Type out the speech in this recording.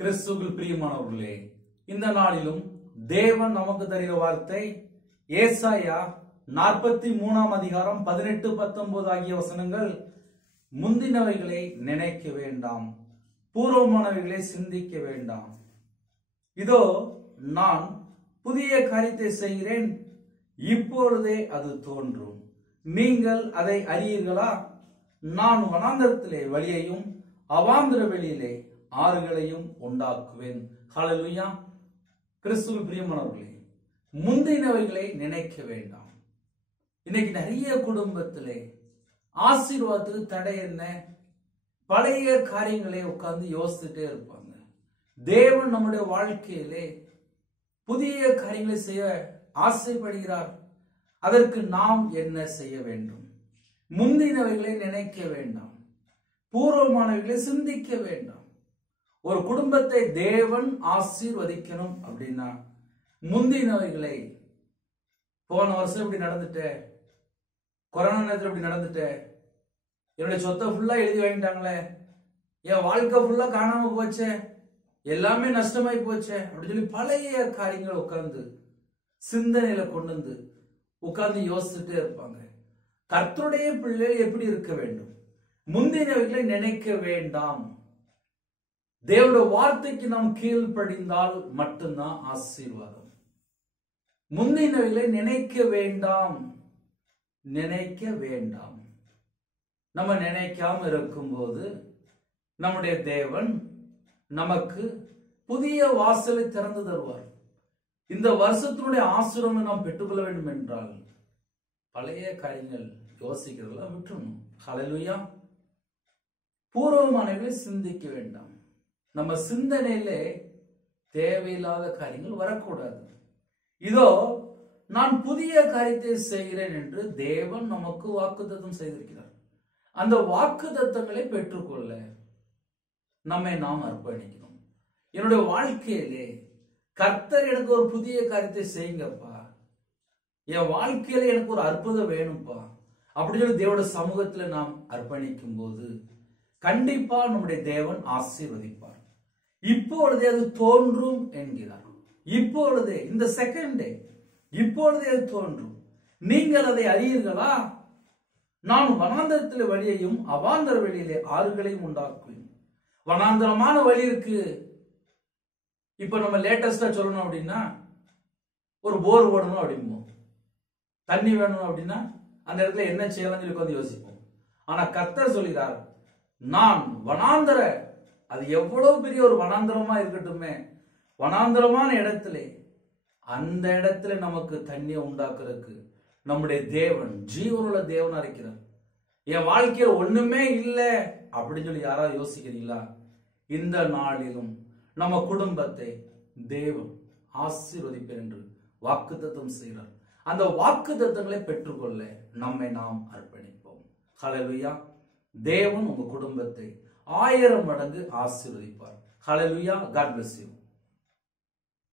கிறிஸ்துவில் பிரியமானவர்களே, இந்த நாளிலும் தேவன் நமக்கு தருகிற வார்த்தை ஏசாயா 43 அதிகாரம் 18, 19 ஆகிய வசனங்கள். முந்தினவைகளை நினைக்க வேண்டாம், பூர்வமானவைகளை சிந்திக்க வேண்டாம். இதோ நான் புதிய காரியத்தை செய்கிறேன், இப்பொழுதே அது தோன்றும், நீங்கள் அதை அறியீர்களா? நான் வனாந்தரத்திலே வழியையும் அவாந்திர வெளியிலே ஆறுகளையும் உண்டாக்குவேன். ஹல்லேலூயா. கிறிஸ்துவில் பிரியமானவர்களே, முந்தினவைகளை நினைக்க வேண்டாம். இன்னைக்கு நிறைய குடும்பத்திலே ஆசீர்வாதத்துக்கு தடை என்ன? பழைய காரியங்களை உட்கார்ந்து யோசிச்சுட்டே இருப்பாங்க. தேவன் நம்முடைய வாழ்க்கையிலே புதிய காரியங்களை செய்ய ஆசைப்படுகிறார். அதற்கு நாம் என்ன செய்ய வேண்டும்? முந்தினவைகளை நினைக்க வேண்டாம், பூர்வமானவைகளை சிந்திக்க வேண்டாம். ஒரு குடும்பத்தை தேவன் ஆசீர்வதிக்கணும் அப்படின்னா முந்தினவைகளை, போன வருஷம் இப்படி நடந்துட்ட, கொரோனா நேரத்தில் இப்படி நடந்துட்ட, என்னுடைய சொத்தை ஃபுல்லா எழுதி வாங்கிட்டாங்களே, என் வாழ்க்கை ஃபுல்லா காணாம போச்சே, எல்லாமே நஷ்டமாயி போச்சே அப்படின்னு சொல்லி பழைய காரியங்களை உட்கார்ந்து சிந்தனையில கொண்டு வந்து உட்கார்ந்து யோசிச்சுட்டே இருப்பாங்க. கர்த்தருடைய பிள்ளைகள் எப்படி இருக்க வேண்டும்? முந்தினவைகளை நினைக்க வேண்டாம். தேவனுடைய வார்த்தைக்கு நாம் கீழ்ப்படிந்தால் மட்டும்தான் ஆசீர்வாதம். முந்தினவைகளை நினைக்க வேண்டாம், நினைக்க வேண்டாம். நம்ம நினைக்காம இருக்கும்போது நம்முடைய தேவன் நமக்கு புதிய வாசலை திறந்து தருவார். இந்த வருஷத்தினுடைய ஆசீர்வாதம் நாம் பெற்றுக்கொள்ள வேண்டும் என்றால் பழைய காரியங்கள் யோசிக்கிறதெல்லாம் விட்டுறணும். ஹல்லேலூயா. பூர்வமானவைகளை சிந்திக்க வேண்டாம். நம்ம சிந்தனையிலே தேவையில்லாத காரியங்கள் வரக்கூடாது. இதோ நான் புதிய காரியத்தை செய்கிறேன் என்று தேவன் நமக்கு வாக்குத்தத்தம் செய்திருக்கிறார். அந்த வாக்குத்தத்தங்களை பெற்றுக்கொள்ள நம்மை நாம் அர்ப்பணிக்கணும். என்னுடைய வாழ்க்கையிலே கர்த்தர் எனக்கு ஒரு புதிய காரியத்தை செய்யுங்கப்பா, என் வாழ்க்கையில எனக்கு ஒரு அற்புதம் வேணும்ப்பா அப்படின்னு சொல்லி தேவனுடைய சமூகத்துல நாம் அர்ப்பணிக்கும் போது கண்டிப்பா நம்முடைய தேவன் ஆசீர்வதிப்பார். இப்பொழுதே அது தோன்றும் என்கிறார். இப்பொழுதே, இந்த செகண்டே, இப்பொழுதே அது தோன்றும், நீங்கள் அதை அறியீர்களா? நான் வனாந்தரத்திலே வழியையும் அவாந்தர வெளியிலே ஆறுகளையும் உண்டாக்குவேன். வனாந்தரமான வழி இருக்கு. இப்ப நம்ம லேட்டஸ்டா சொல்லணும் அப்படின்னா ஒரு போர் ஓடணும் அப்படிம்போம், தண்ணி வேணும் அப்படின்னா அந்த இடத்துல என்ன செய்யலாம் சொல்லி உட்கார்ந்து யோசிப்போம். ஆனா கர்த்தர் சொல்கிறார், நான் வனாந்தர, அது எவ்வளவு பெரிய ஒரு வனாந்தரமா இருக்கட்டுமே, வனாந்தரமான இடத்திலே, அந்த இடத்துல நமக்கு தண்ணியை உண்டாக்குறதுக்கு நம்முடைய தேவன் ஜீவனுள்ள தேவனா இருக்கிறார். என் வாழ்க்கையில் ஒண்ணுமே இல்லை அப்படின்னு சொல்லி யாராவது யோசிக்கிறீங்களா? இந்த நாளிலும் நம்ம குடும்பத்தை தேவன் ஆசீர்வதிப்பார் என்று வாக்குத்தத்தம் செய்கிறார். அந்த வாக்குத்தத்தங்களை பெற்றுக்கொள்ள நம்மை நாம் அர்ப்பணிப்போம். ஹல்லேலூயா. தேவன் உங்க குடும்பத்தை 1000 மடங்கு ஆசீர்வதிப்பார். ஹல்லேலூயா. God bless you.